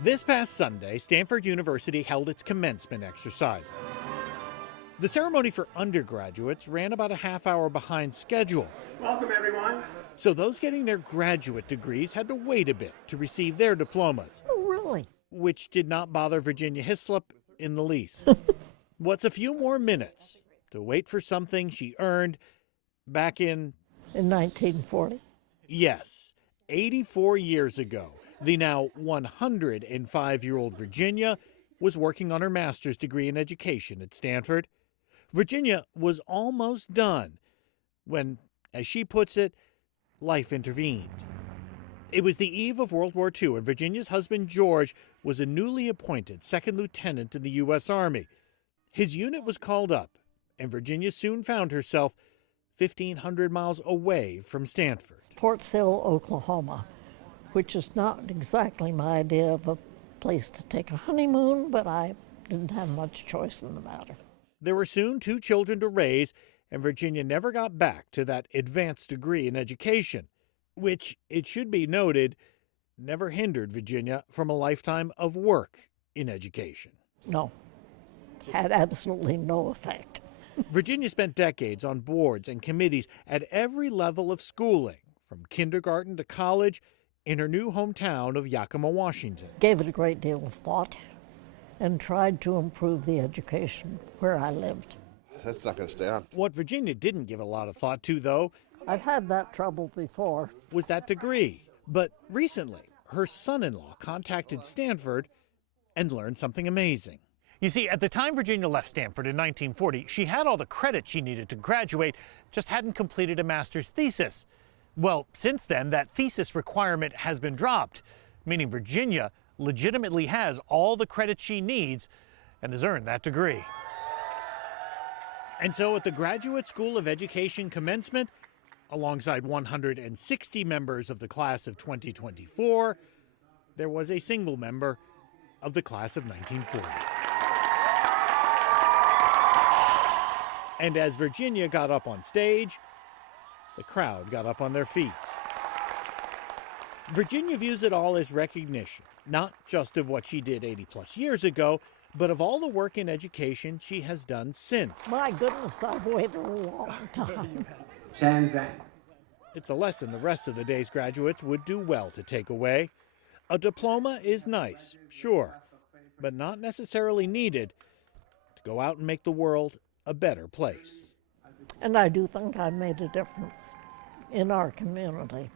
This past Sunday, Stanford University held its commencement exercise. The ceremony for undergraduates ran about a half hour behind schedule. Welcome, everyone. So those getting their graduate degrees had to wait a bit to receive their diplomas. Oh, really? Which did not bother Virginia Hislop in the least. What's a few more minutes to wait for something she earned back in 1940? Yes, 84 years ago. The now 105-year-old Virginia was working on her master's degree in education at Stanford. Virginia was almost done when, as she puts it, life intervened. It was the eve of World War II, and Virginia's husband, George, was a newly appointed second lieutenant in the U.S. Army. His unit was called up, and Virginia soon found herself 1,500 miles away from Stanford. Fort Sill, Oklahoma, which is not exactly my idea of a place to take a honeymoon, but I didn't have much choice in the matter. There were soon 2 children to raise, and Virginia never got back to that advanced degree in education, which, it should be noted, never hindered Virginia from a lifetime of work in education. No, had absolutely no effect. Virginia spent decades on boards and committees at every level of schooling, from kindergarten to college, in her new hometown of Yakima, Washington. Gave it a great deal of thought and tried to improve the education where I lived. That's not going to stay on. What Virginia didn't give a lot of thought to, though, I've had that trouble before. was that degree. But recently, her son-in-law contacted Stanford and learned something amazing. You see, at the time Virginia left Stanford in 1940, she had all the credit she needed to graduate, just hadn't completed a master's thesis. Well, since then, that thesis requirement has been dropped, meaning Virginia legitimately has all the credit she needs and has earned that degree. And so at the Graduate School of Education commencement, alongside 160 members of the class of 2024, there was a single member of the class of 1940. And as Virginia got up on stage, the crowd got up on their feet. Virginia views it all as recognition, not just of what she did 80-plus years ago, but of all the work in education she has done since. My goodness, I've waited a long time. It's a lesson the rest of the day's graduates would do well to take away. A diploma is nice, sure, but not necessarily needed to go out and make the world a better place. And I do think I've made a difference in our community.